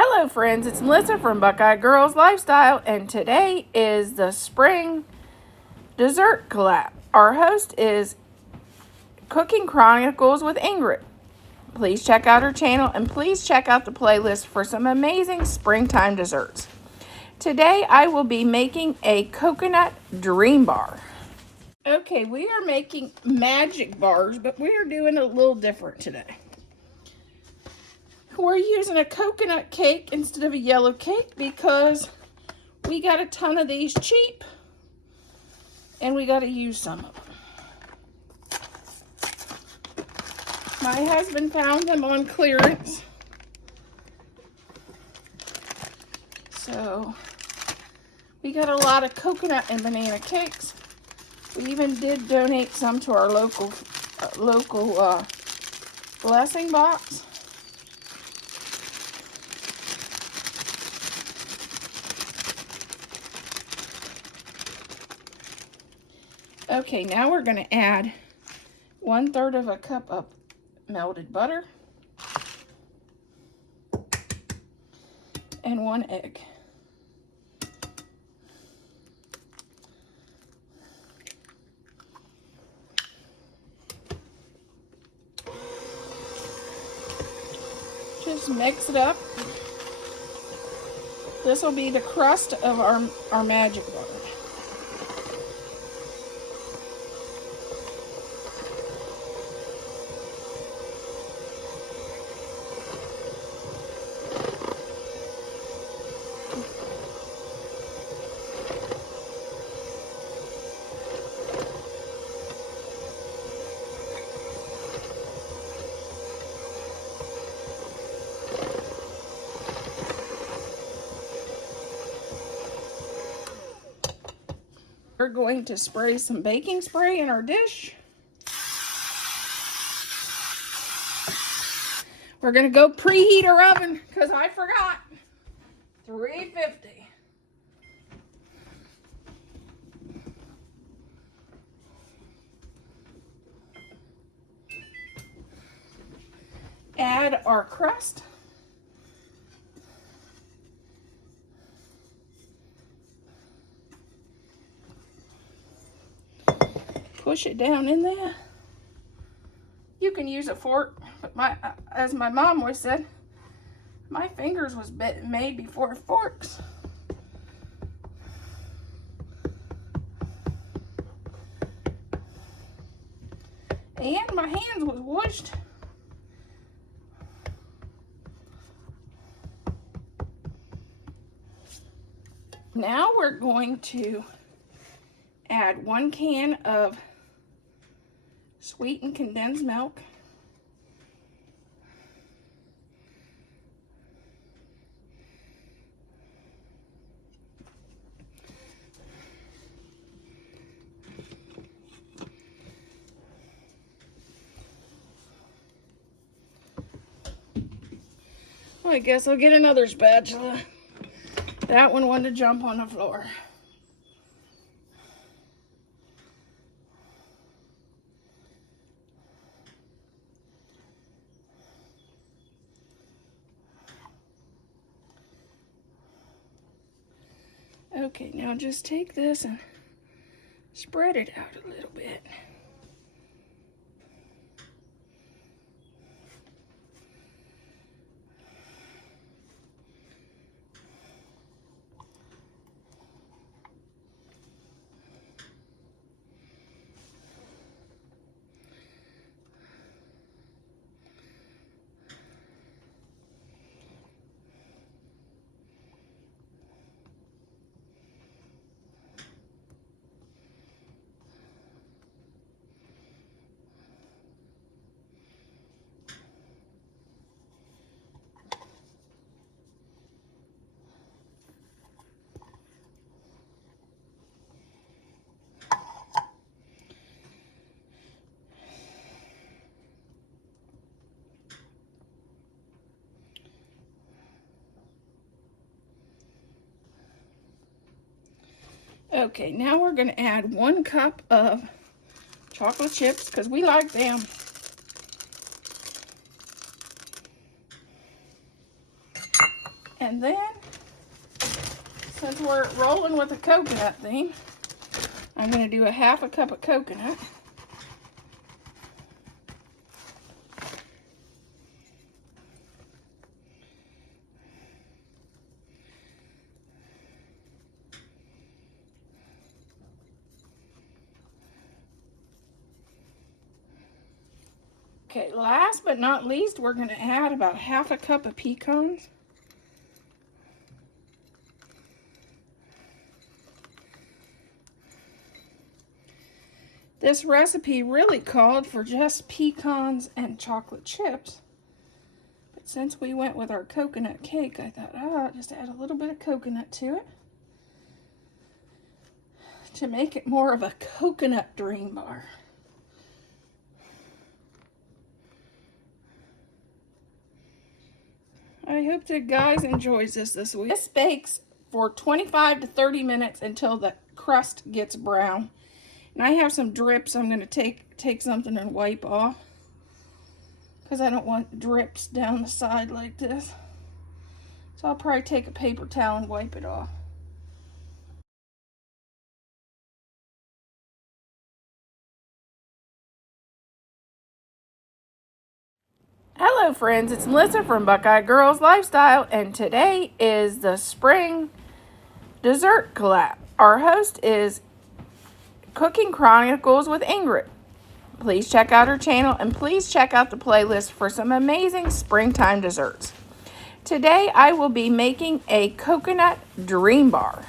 Hello friends, it's Melissa from Buckeye Girls Lifestyle, and today is the spring dessert collab. Our host is Cooking Chronicles with Ingrid. Please check out her channel and please check out the playlist for some amazing springtime desserts. Today I will be making a coconut dream bar. Okay, we are making magic bars, but we are doing it a little different today. We're using a coconut cake instead of a yellow cake because we got a ton of these cheap and we got to use some of them. My husband found them on clearance. So we got a lot of coconut and banana cakes. We even did donate some to our local blessing box. Okay, now we're going to add 1/3 of a cup of melted butter and 1 egg. Just mix it up. This will be the crust of our magic butter. We're going to spray some baking spray in our dish. We're going to go preheat our oven because I forgot. 350. Add our crust. Push it down in there. You can use a fork, but as my mom always said, my fingers was made before forks. And my hands was washed. Now we're going to add 1 can of sweetened condensed milk. Well, I guess I'll get another spatula. That one wanted to jump on the floor. Okay, now just take this and spread it out a little bit. Okay, now we're going to add 1 cup of chocolate chips because we like them. And then, since we're rolling with a coconut theme, I'm going to do a half a cup of coconut. Okay, last but not least, we're going to add about half a cup of pecans. This recipe really called for just pecans and chocolate chips. But since we went with our coconut cake, I thought, I'll just add a little bit of coconut to it to make it more of a coconut dream bar. I hope the guys enjoys this week. This bakes for 25 to 30 minutes until the crust gets brown. And I have some drips I'm going to take something and wipe off, because I don't want drips down the side like this. So I'll probably take a paper towel and wipe it off. Hello friends, it's Melissa from Buckeye Girls Lifestyle, and today is the spring dessert collab. Our host is Cooking Chronicles with Ingrid. Please check out her channel and please check out the playlist for some amazing springtime desserts. Today I will be making a coconut dream bar.